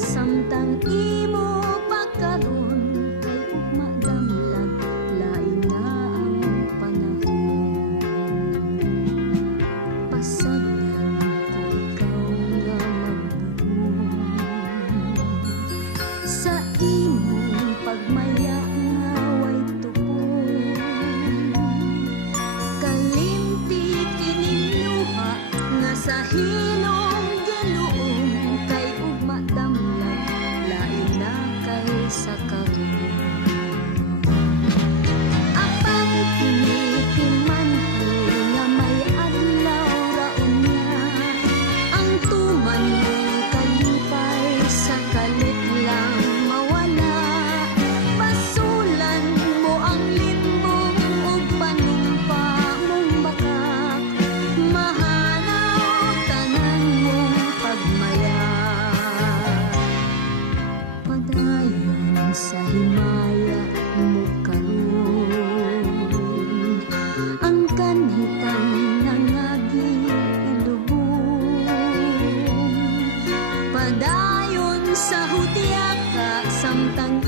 samtang imo pagkaroon kay ugma damlag lain na ang panahon. Pasagdan ko ikaw nga magbuhon sa imong pagmaya nga way tupon. Kalimti kining luha nga sa hinong ginuong kay ugma damlag lain na kay sa karon. Apang kini timanho nga may adlaw raon niya, ang tuman mong kalipay sa kalit lang mawala. Pasulan mo ang limbong ug panumpa mong bakak, mahanaw tanan mong pagmaya. Padayon sa himaya mo karon, ang kanhitang nangagi ilubong. Padayon sa hudya ka samtang